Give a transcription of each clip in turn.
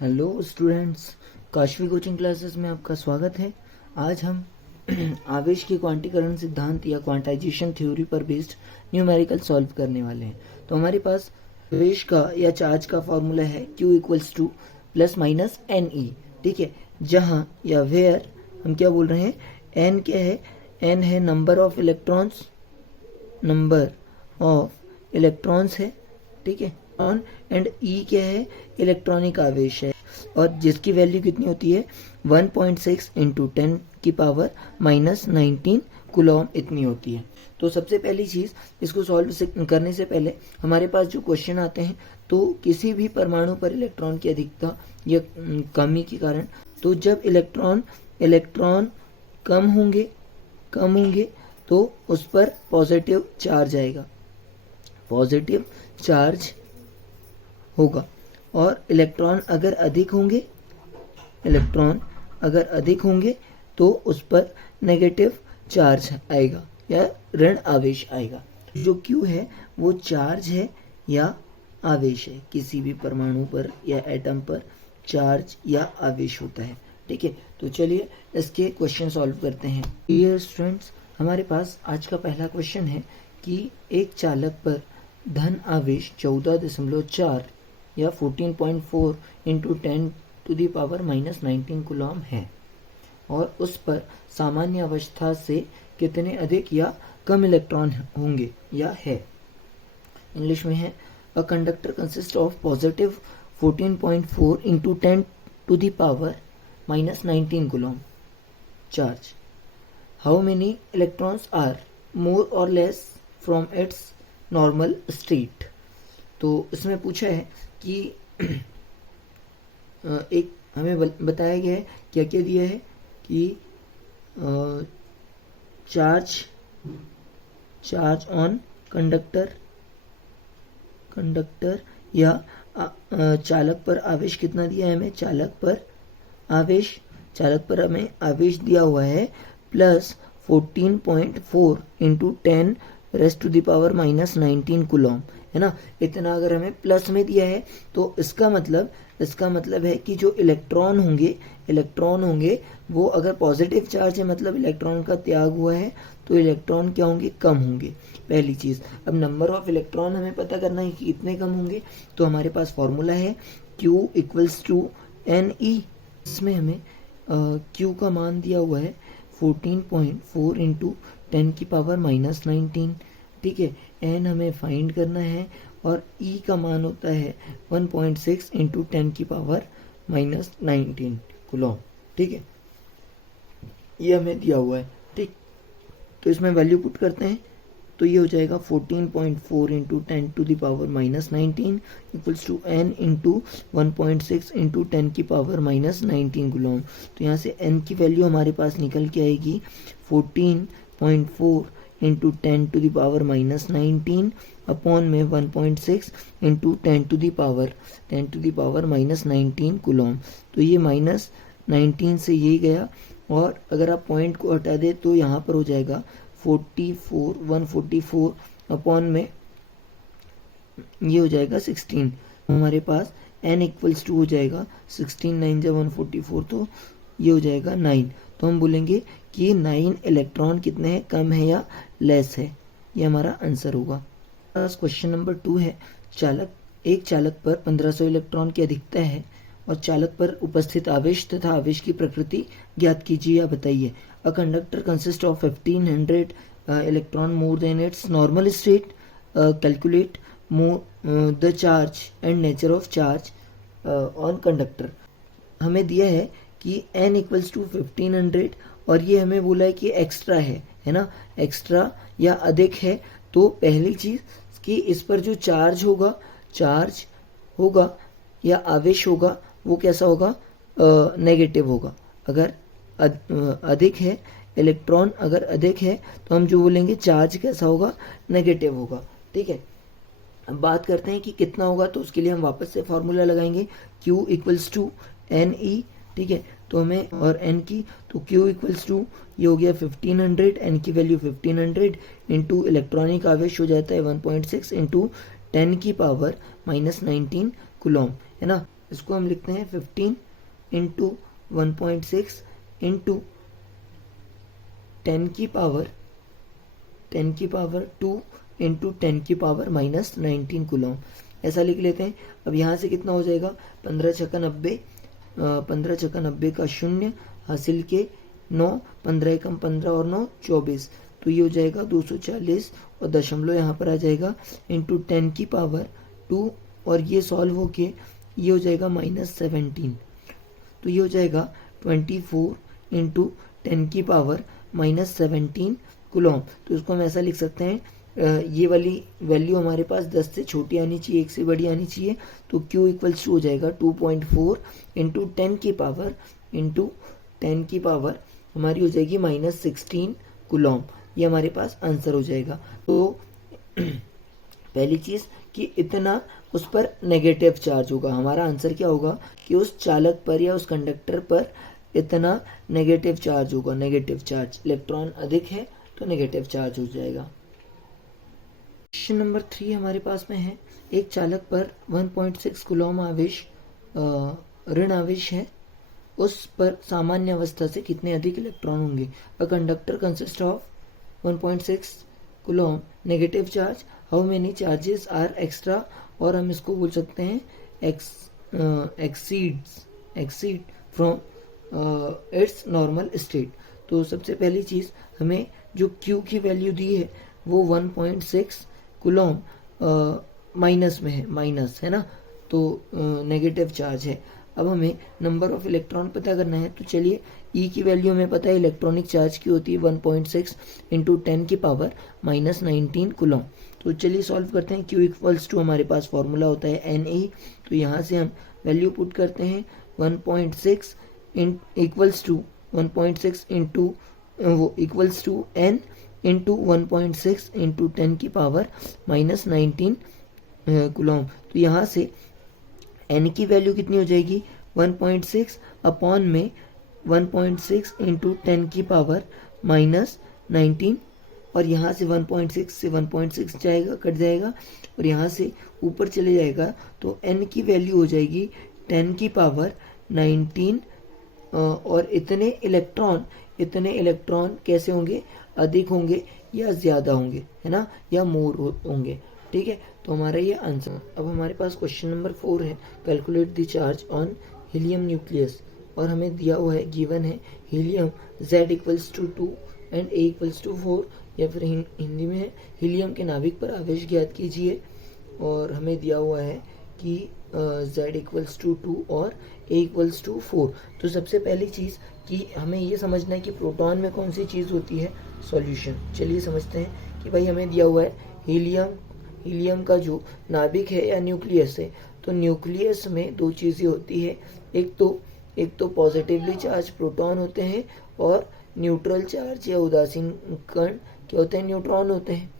Hello students, Kashvi coaching classes में आपका स्वागत है। आज हम आवेश के क्वांटीकरण सिद्धांत या क्वांटाइजेशन थ्योरी पर बेस्ड न्यूमेरिकल सॉल्व करने वाले हैं। तो हमारे पास आवेश का या चार्ज का फॉर्मूला है Q equals to plus minus N E. ठीक है, जहाँ या वेयर हम क्या बोल रहे हैं, एन क्या है, एन है नंबर ऑफ इलेक्ट्रॉन्स है। ठीक है, ऑन एंड ई क्या है, इलेक्ट्रॉनिक आवेश है, और जिसकी वैल्यू कितनी होती है 1.6 इंटू 10 की पावर माइनस 19 कुलॉम इतनी होती है। तो सबसे पहली चीज़, इसको सॉल्व करने से पहले हमारे पास जो क्वेश्चन आते हैं, तो किसी भी परमाणु पर इलेक्ट्रॉन की अधिकता या कमी के कारण, तो जब इलेक्ट्रॉन कम होंगे तो उस पर पॉजिटिव चार्ज होगा, और इलेक्ट्रॉन अगर अधिक होंगे तो उस पर नेगेटिव चार्ज आएगा या ऋण आवेश आएगा। जो Q है वो चार्ज है या आवेश है, किसी भी परमाणु पर या एटम पर चार्ज या आवेश होता है। ठीक है, तो चलिए इसके क्वेश्चन सॉल्व करते हैं। डियर स्टूडेंट्स, हमारे पास आज का पहला क्वेश्चन है कि एक चालक पर धन आवेश 14.4 या 14.4 into 10 to the power minus 19 coulomb है, और उस पर सामान्य अवस्था से कितने अधिक या कम इलेक्ट्रॉन होंगे या है। इंग्लिश में है, a conductor consist of positive 14.4 into 10 to the power minus 19 coulomb charge. How many electrons are more or less from its normal state. तो इसमें पूछा है कि एक हमें बताया गया है, क्या क्या दिया है कि चार्ज ऑन कंडक्टर या चालक पर आवेश कितना दिया है हमें, चालक पर हमें आवेश दिया हुआ है plus 14.4 into 10 raised to the power minus 19 coulomb, है ना। इतना अगर हमें प्लस में दिया है तो इसका मतलब है कि जो इलेक्ट्रॉन होंगे वो अगर पॉजिटिव चार्ज है, मतलब इलेक्ट्रॉन का त्याग हुआ है, तो इलेक्ट्रॉन क्या होंगे, कम होंगे, पहली चीज़। अब नंबर ऑफ इलेक्ट्रॉन हमें पता करना है कि कितने कम होंगे, तो हमारे पास फॉर्मूला है Q equals to N E. इसमें हमें Q का मान दिया हुआ है 14.4 इंटू 10 की पावर माइनस 19। ठीक है, एन हमें फाइंड करना है, और ई का मान होता है 1.6 इंटू 10 की पावर माइनस 19 कुलॉम। ठीक है, ये हमें दिया हुआ है। ठीक, तो इसमें वैल्यू पुट करते हैं, तो ये हो जाएगा 14.4 into 10 to the power minus 19 equals to N into 1.6 into 10 की पावर माइनस 19 कुलॉम। तो यहाँ से एन की वैल्यू हमारे पास निकल के आएगी 14.4 into 10 to the power minus 19 upon में 1.6 into 10 to the power minus 19 coulomb. तो ये माइनस 19 से यही गया, और अगर आप पॉइंट को हटा दे तो यहाँ पर हो जाएगा 144 अपॉन में ये हो जाएगा 16। हमारे पास n इक्वल्स टू हो जाएगा 16, 9 जब 144, तो ये हो जाएगा 9। तो हम बोलेंगे कि 9 इलेक्ट्रॉन कितने हैं, कम है या लेस है, ये हमारा आंसर होगा। क्वेश्चन नंबर 2 है, एक चालक पर 1500 इलेक्ट्रॉन की अधिकता है, और चालक पर उपस्थित आवेश तथा आवेश की प्रकृति ज्ञात कीजिए या बताइए। अ conductor consist of 1500 electron more than it's normal state, calculate the charge and nature of charge on conductor. हमें दिया है कि n इक्वल्स टू 1500, और ये हमें बोला है कि एक्स्ट्रा है ना, एक्स्ट्रा या अधिक है। तो पहली चीज़ कि इस पर जो चार्ज होगा या आवेश होगा वो कैसा होगा, नेगेटिव होगा। अगर अधिक है, इलेक्ट्रॉन अगर अधिक है, तो हम जो बोलेंगे चार्ज कैसा होगा, नेगेटिव होगा। ठीक है, अब बात करते हैं कि कितना होगा, तो उसके लिए हम वापस से फॉर्मूला लगाएंगे Q equals to N E. ठीक है, तो हमें और n की, तो Q इक्वल्स टू ये हो गया 1500, n की वैल्यू 1500 इंटू इलेक्ट्रॉनिक आवेश हो जाता है 1.6 इंटू 10 की पावर माइनस 19 कुलॉम, है ना। इसको हम लिखते हैं 15 इंटू 1.6 इंटू 10 की पावर 2 इंटू 10 की पावर माइनस 19 कूलम, ऐसा लिख लेते हैं। अब यहाँ से कितना हो जाएगा, 15 छक्का 90, 15 छक्का 90 का शून्य हासिल के 9, 15 एकम 15 और 9 24, तो ये हो जाएगा 240 और दशमलव यहाँ पर आ जाएगा इंटू 10 की पावर 2 और ये सॉल्व होके ये हो जाएगा -17, तो ये हो जाएगा 24 इंटू 10 की पावर -17 कूलम। तो इसको हम ऐसा लिख सकते हैं, ये वाली वैल्यू हमारे पास 10 से छोटी आनी चाहिए, 1 से बड़ी आनी चाहिए, तो Q इक्वल्स टू हो जाएगा 2.4 इंटू 10 की पावर हमारी हो जाएगी -16 कूलम, ये हमारे पास आंसर हो जाएगा। तो पहली चीज़ कि इतना उस पर नेगेटिव चार्ज होगा, हमारा आंसर क्या होगा कि उस चालक पर या उस कंडक्टर पर इतना नेगेटिव चार्ज होगा, नेगेटिव चार्ज, इलेक्ट्रॉन अधिक है तो नेगेटिव चार्ज हो जाएगा। क्वेश्चन नंबर 3 हमारे पास में है, एक चालक पर 1.6 कूलम आवेश ऋण आवेश है, उस पर सामान्य अवस्था से कितने अधिक इलेक्ट्रॉन होंगे। A conductor consist of 1.6 coulomb negative charge, how many charges are extra, और हम इसको बोल सकते हैं exceed from its normal state. तो सबसे पहली चीज़ हमें जो Q की वैल्यू दी है वो 1.6 कूलम माइनस में है, माइनस है ना, तो नेगेटिव चार्ज है। अब हमें नंबर ऑफ इलेक्ट्रॉन पता करना है, तो चलिए E की वैल्यू हमें पता है, इलेक्ट्रॉनिक चार्ज की होती है 1.6 इंटू 10 की पावर -19 कूलम। तो चलिए सॉल्व करते हैं। Q इक्वल्स टू हमारे पास फॉर्मूला होता है Na, तो यहाँ से हम वैल्यू पुट करते हैं 1.6 इक्वल्स टू 1.6 इंटू वो equals to N into 1.6 into 10 की पावर -19 कूलम। तो यहाँ से N की वैल्यू कितनी हो जाएगी, 1.6 अपॉन में 1.6 इंटू 10 की पावर -19, और यहाँ से 1.6 से 1.6 जाएगा, कट जाएगा, और यहाँ से ऊपर चले जाएगा, तो N की वैल्यू हो जाएगी 10 की पावर 19, और इतने इलेक्ट्रॉन कैसे होंगे, अधिक होंगे या ज़्यादा होंगे, है ना, या मोर होंगे, ठीक है। तो हमारा ये आंसर। अब हमारे पास क्वेश्चन नंबर 4 है, calculate the charge on helium nucleus, और हमें दिया हुआ है, गिवन है helium Z equals to 2 and A equals to 4, या फिर हिंदी में है हीलियम के नाभिक पर आवेश ज्ञात कीजिए, और हमें दिया हुआ है कि Z इक्वल्स टू 2 और A इक्वल्स टू 4। तो सबसे पहली चीज़ कि हमें ये समझना है कि प्रोटॉन में कौन सी चीज़ होती है, सॉल्यूशन। चलिए समझते हैं कि भाई हमें दिया हुआ है हीलियम का जो नाभिक है या न्यूक्लियस है, तो न्यूक्लियस में दो चीज़ें होती है, एक तो पॉजिटिवली चार्ज प्रोटॉन होते हैं, और न्यूट्रल चार्ज या उदासीन कण क्या होते हैं, न्यूट्रॉन होते हैं,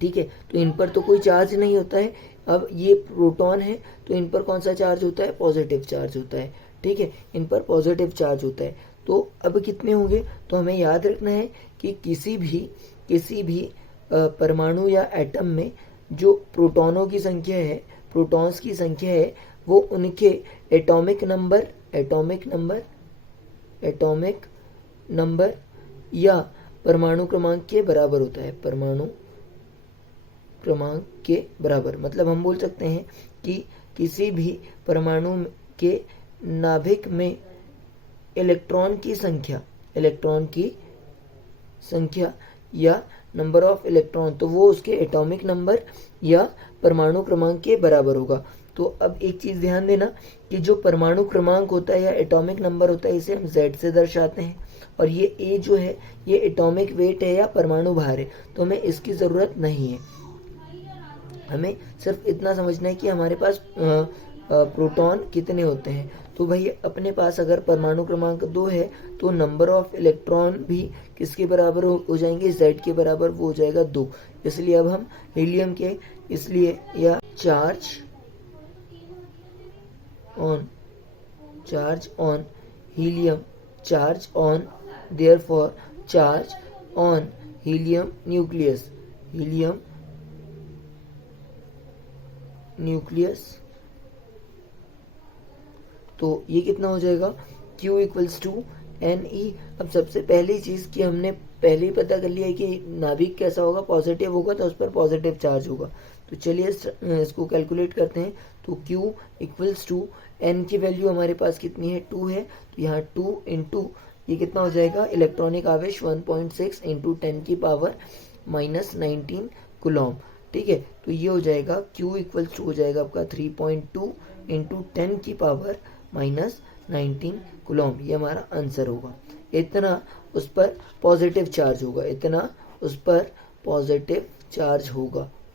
ठीक है। तो इन पर तो कोई चार्ज नहीं होता है। अब ये प्रोटॉन है, तो इन पर कौन सा चार्ज होता है, पॉजिटिव चार्ज होता है, ठीक है, इन पर पॉजिटिव चार्ज होता है। तो अब कितने होंगे, तो हमें याद रखना है कि किसी भी परमाणु या एटम में जो प्रोटॉन्स की संख्या है, वो उनके एटॉमिक नंबर या परमाणु क्रमांक के बराबर होता है, परमाणु क्रमांक के बराबर। मतलब हम बोल सकते हैं कि किसी भी परमाणु के नाभिक में इलेक्ट्रॉन की संख्या या नंबर ऑफ इलेक्ट्रॉन, तो वो उसके एटॉमिक नंबर या परमाणु क्रमांक के बराबर होगा। तो अब एक चीज़ ध्यान देना कि जो परमाणु क्रमांक होता है या एटॉमिक नंबर होता है, इसे हम Z से दर्शाते हैं, और ये A जो है ये एटॉमिक वेट है या परमाणु भार है, तो हमें इसकी ज़रूरत नहीं है। हमें सिर्फ इतना समझना है कि हमारे पास प्रोटॉन कितने होते हैं। तो भाई अपने पास अगर परमाणु क्रमांक 2 है, तो नंबर ऑफ इलेक्ट्रॉन भी किसके बराबर हो जाएंगे, Z के बराबर, वो हो जाएगा 2। इसलिए अब हम हीलियम के या charge on helium, charge on therefore charge on helium nucleus तो ये कितना हो जाएगा, Q equals to N e. अब सबसे पहली चीज़ कि हमने पहले ही पता कर लिया है कि नाभिक कैसा होगा, पॉजिटिव होगा तो उस पर पॉजिटिव चार्ज होगा। तो चलिए इसको कैलकुलेट करते हैं। तो Q इक्वल्स टू एन की वैल्यू हमारे पास कितनी है, 2 है, तो यहाँ 2 इंटू ये कितना हो जाएगा, इलेक्ट्रॉनिक आवेश 1.6 इंटू 10 की पावर माइनस 19 कुलॉम। ठीक है, तो ये हो जाएगा Q इक्वल्स टू हो जाएगा आपका 3.2 इंटू 10 की पावर माइनस 19 कुलॉम। ये हमारा आंसर होगा। इतना उस पर पॉजिटिव चार्ज होगा, इतना उस पर पॉजिटिव चार्ज होगा।